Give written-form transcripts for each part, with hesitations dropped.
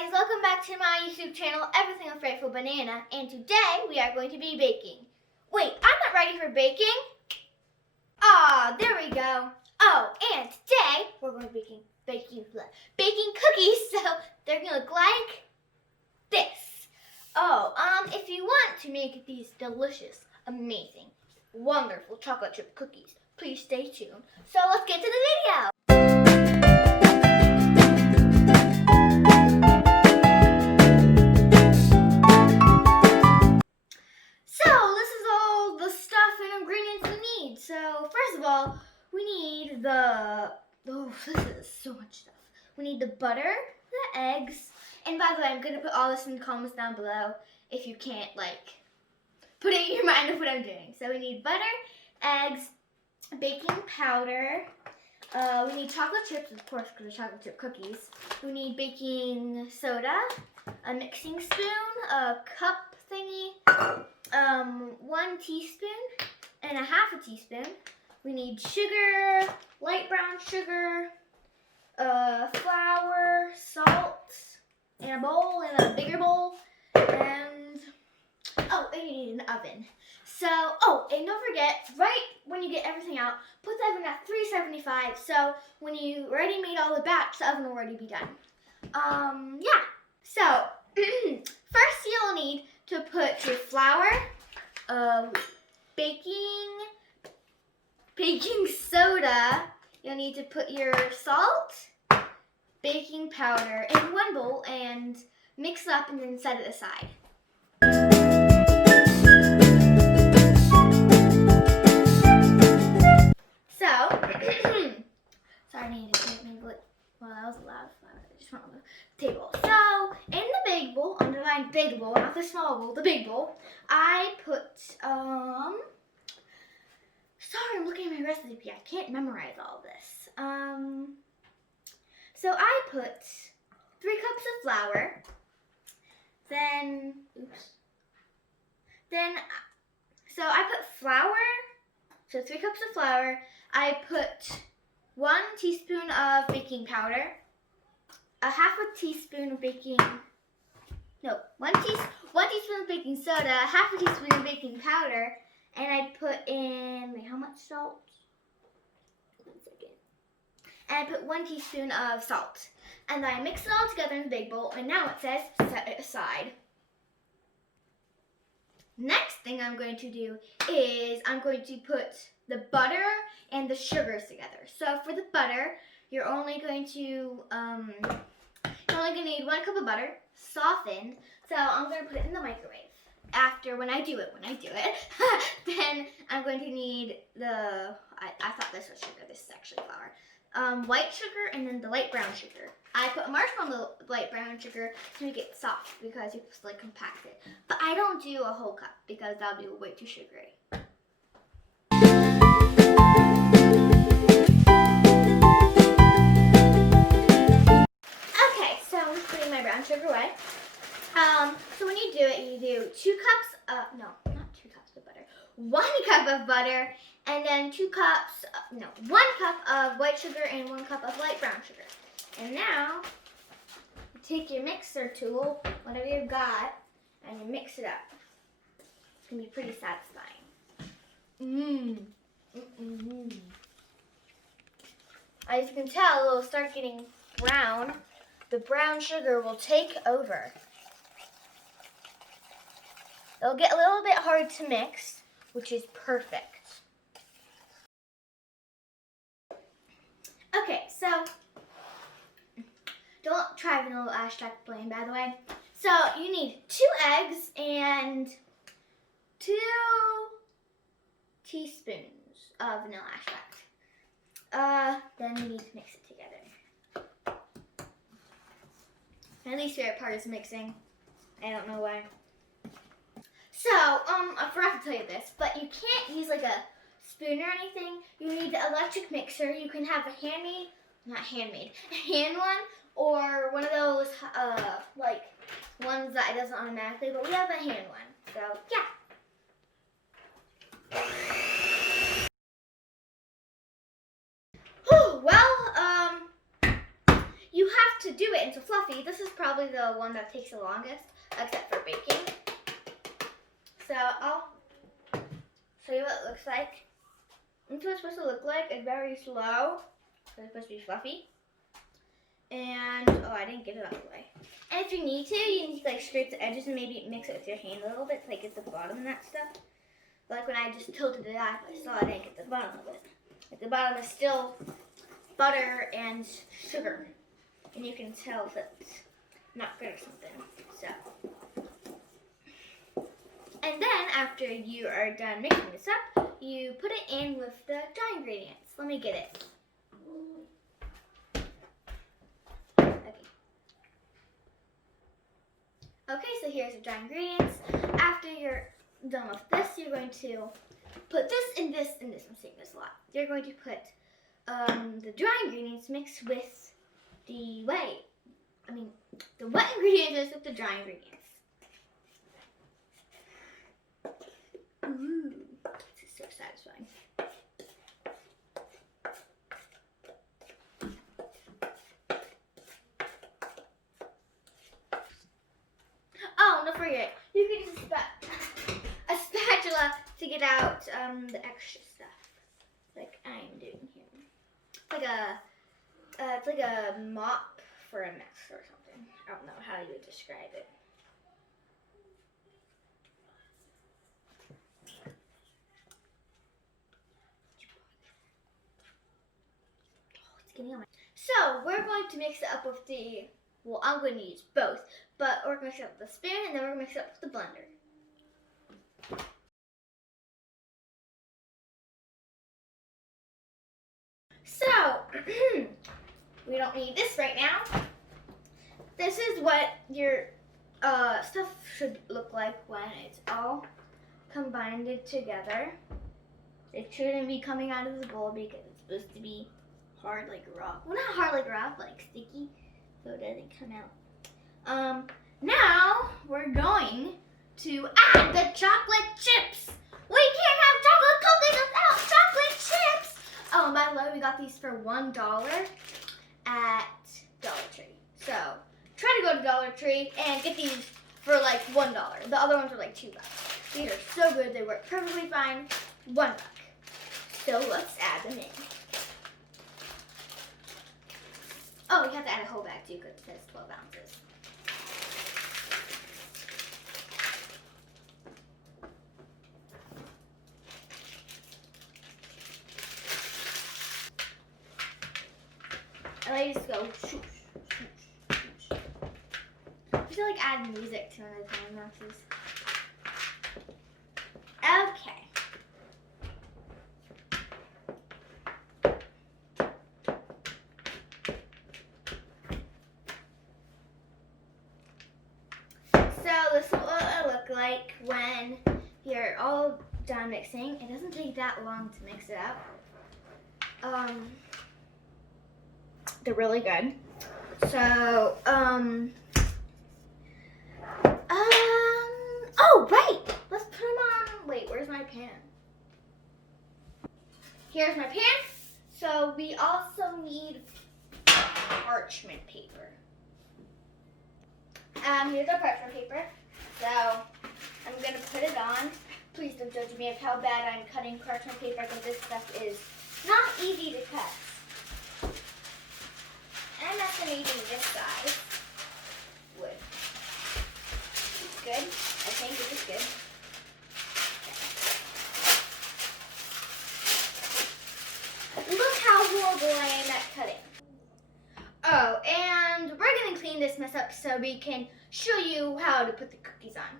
guys, welcome back to my YouTube channel, Everything with Greatful Banana, and today we are going to be baking. Wait, I'm not ready for baking. There we go. Oh, and today we're going to be baking cookies, so they're going to look like this. If you want to make these delicious, amazing, wonderful chocolate chip cookies, please stay tuned. So let's get to the video. So first of all, we need this is so much stuff. We need the butter, the eggs, and by the way, I'm going to put all this in the comments down below if you can't, put it in your mind of what I'm doing. So we need butter, eggs, baking powder, we need chocolate chips, of course, because they're chocolate chip cookies. We need baking soda, a mixing spoon, a cup thingy, 1 teaspoon, and a half a teaspoon. We need sugar, light brown sugar, flour, salt, and a bowl, and a bigger bowl, and you need an oven. So, and don't forget, right when you get everything out, put the oven at 375, so when you already made all the batch, the oven will already be done. So, first you'll need to put your flour, baking soda, you'll need to put your salt, baking powder in one bowl and mix it up and then set it aside. So, sorry, I need to take my lip. Well, that was loud. I just went on the table. So, in the big bowl, underline big bowl, not the small bowl, the big bowl, I put, sorry, I'm looking at my recipe. I can't memorize all this. So I put 3 cups of flour. So I put flour. So 3 cups of flour. I put 1 teaspoon of baking powder, a half a teaspoon of one teaspoon of baking soda, half a teaspoon of baking powder, and I put in, how much salt? 1 second. And I put 1 teaspoon of salt. And then I mix it all together in the big bowl, and now it says set it aside. Next thing I'm going to do is I'm going to put the butter and the sugars together. So for the butter, you're only going to need 1 cup of butter, softened. So I'm going to put it in the microwave. When I do it, then I'm going to need I thought this was sugar, this is actually flour. White sugar and then the light brown sugar. I put marshmallow on the light brown sugar to make it soft because you just compact it. But I don't do a whole cup because that would be way too sugary. Okay, so I'm just putting my brown sugar away. So when you do it, you do 2 cups, no, not 2 cups of butter, 1 cup of butter, and then 1 cup of white sugar and 1 cup of light brown sugar. And now, you take your mixer tool, whatever you've got, and you mix it up. It's going to be pretty satisfying. As you can tell, it will start getting brown. The brown sugar will take over. It'll get a little bit hard to mix, which is perfect. Okay, so don't try vanilla extract plain, by the way. So you need 2 eggs and 2 teaspoons of vanilla extract. Then you need to mix it together. My least favorite part is mixing. I don't know why. So, I forgot to tell you this, but you can't use a spoon or anything. You need the electric mixer. You can have a hand one, or one of those, ones that it doesn't automatically, but we have a hand one. So, yeah. You have to do it into fluffy, this is probably the one that takes the longest, except for baking. So I'll show you what it looks like. This is what it's supposed to look like. It's very slow. So it's supposed to be fluffy. And, oh, I didn't get it out of the way. And if you need to, you can like scrape the edges and maybe mix it with your hand a little bit to like get the bottom and that stuff. Like when I just tilted it out, I saw I didn't get the bottom of it. Like the bottom is still butter and sugar. And you can tell if it's not good or something. So. And then after you are done mixing this up, you put it in with the dry ingredients. Let me get it. Okay, so here's the dry ingredients. After you're done with this, you're going to put this and this and this. I'm saying this a lot. You're going to put the dry ingredients mixed with the wet ingredients mixed with the dry ingredients. Ooh, this is so satisfying. Oh, don't forget, you can use a spatula to get out the extra stuff, like I'm doing here. It's like a mop for a mess or something. I don't know how you would describe it. Oh, it's getting on my. So we're going to mix it up with the. Well, I'm going to use both, but we're going to mix it up with the spoon, and then we're going to mix it up with the blender. So, we don't need this right now. This is what your stuff should look like when it's all combined together. It shouldn't be coming out of the bowl because it's supposed to be hard like rock. Well, not hard like rock, but like sticky, so it doesn't come out. Now we're going to add the chocolate chips. We can't have chocolate cookies without chocolate chips. Oh, and by the way, we got these for $1 at Dollar Tree. So try to go to Dollar Tree and get these for like $1. The other ones are like $2. These are so good. They work perfectly fine. $1. So let's add them in. Oh, we have to add a whole bag too because it says 12 ounces. And I just go shoosh, shoosh, shoosh. I feel like add music to one of the time lapses. Okay. So this is what it look like when you're all done mixing. It doesn't take that long to mix it up. They're really good. So, oh, right. Let's put them on. Wait, where's my pan? Here's my pan. So we also need parchment paper. Here's our parchment paper. So I'm gonna put it on. Please don't judge me of how bad I'm cutting parchment paper because this stuff is not easy to cut. And I'm estimating this size wood. It's good. I think it is good. Look how horrible I am at cutting. Oh, and we're going to clean this mess up so we can show you how to put the cookies on.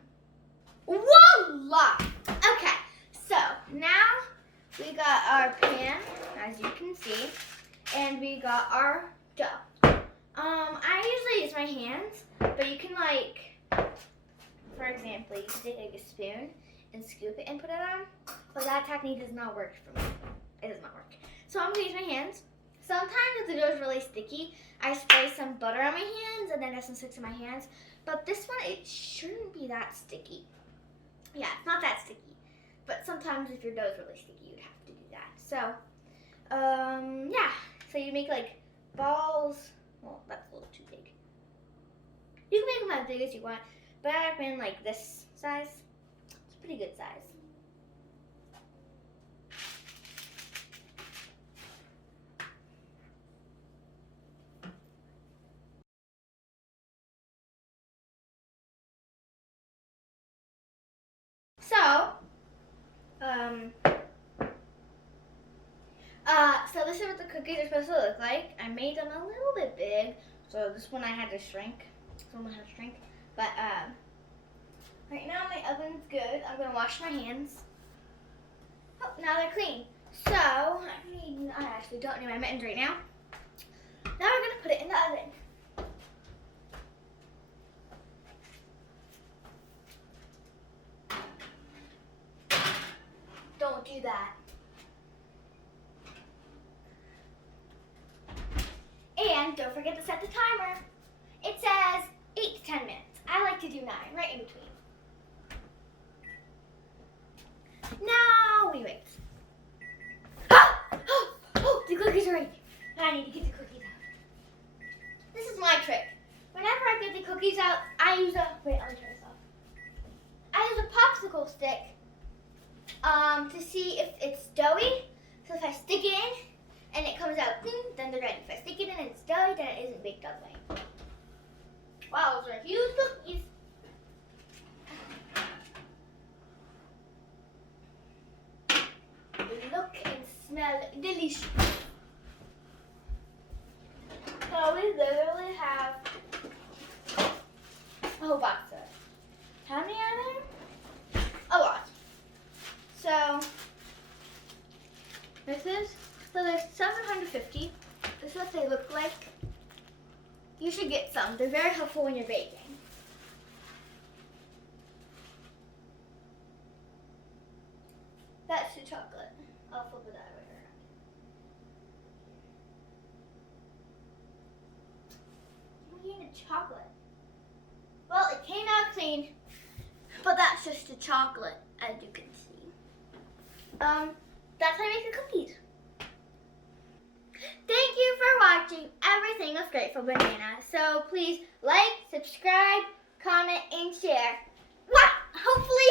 Voila! Okay, so now we got our pan, as you can see, and we got our dough. I usually use my hands, but you can for example, you can take a spoon and scoop it and put it on, but that technique does not work for me. It does not work. So I'm going to use my hands. Sometimes if the dough is really sticky, I spray some butter on my hands and then it doesn't stick to my hands. But this one, it shouldn't be that sticky. Yeah, it's not that sticky. But sometimes if your dough is really sticky, you'd have to do that. So, yeah. So you make balls. Well, that's a little too big. them as big as you want, but I recommend like this size. It's a pretty good size. So this is what the cookies are supposed to look like. I made them a little bit big, so this one I had to shrink. This one had to shrink. But right now my oven's good. I'm gonna wash my hands. Oh, now they're clean. So I actually don't need my mittens right now. Now we're gonna put it in the oven. Don't do that. And don't forget to set the timer. It says 8 to 10 minutes. I like to do 9, right in between. Now we wait. Oh, the cookies are ready. I need to get the cookies out. This is my trick. Whenever I get the cookies out, I use a, wait, I'll try this off. I use a popsicle stick to see if it's doughy. So if I stick it in and it comes out clean, then they're ready. If I stick it in and it's doughy, then it isn't baked all the way. Wow, those are huge cookies. They look and smell delicious. So we literally have a whole box of it. How many are there? A lot. So there's 750. This is what they look like. You should get some. They're very helpful when you're baking. That's the chocolate. I'll flip it that way around. You need chocolate. Well, it came out clean, but that's just the chocolate, as you can see. That's how I make the cookies. Thank you for watching everything with Greatful Banana. So please like, subscribe, comment, and share. Hopefully